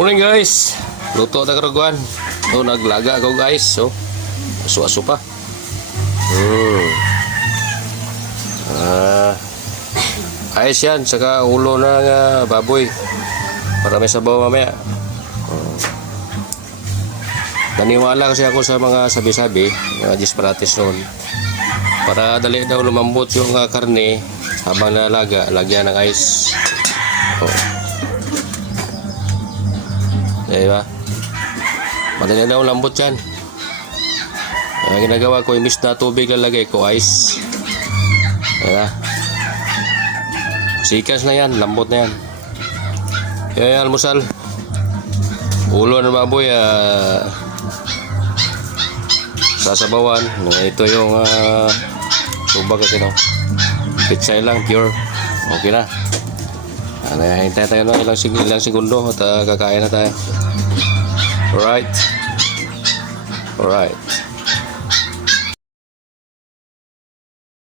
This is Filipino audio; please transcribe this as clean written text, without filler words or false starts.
Morning guys. Luto na karuguan. So naglaga ako guys. So aso-aso pa. Ayos yan. Saka ulo ng baboy. Para may sabaw mamaya. Naniwala kasi ako sa mga sabi-sabi, mga disparates noon. Para dali daw lumambot yung karne habang nalaga, lagyan ng ice. Diba? Madali daw lambot yan. Ang ginagawa ko, imbis na tubig lalagay ko, ice. Diba? Sikas na yan, lambot na yan. Kaya almusal. Ulo ng baboy, sasabawan. Ito yung tubag kasi no. Pitsay lang, pure. Okay na. Hintay tayo ng ilang segundo at kakain na tayo. Alright.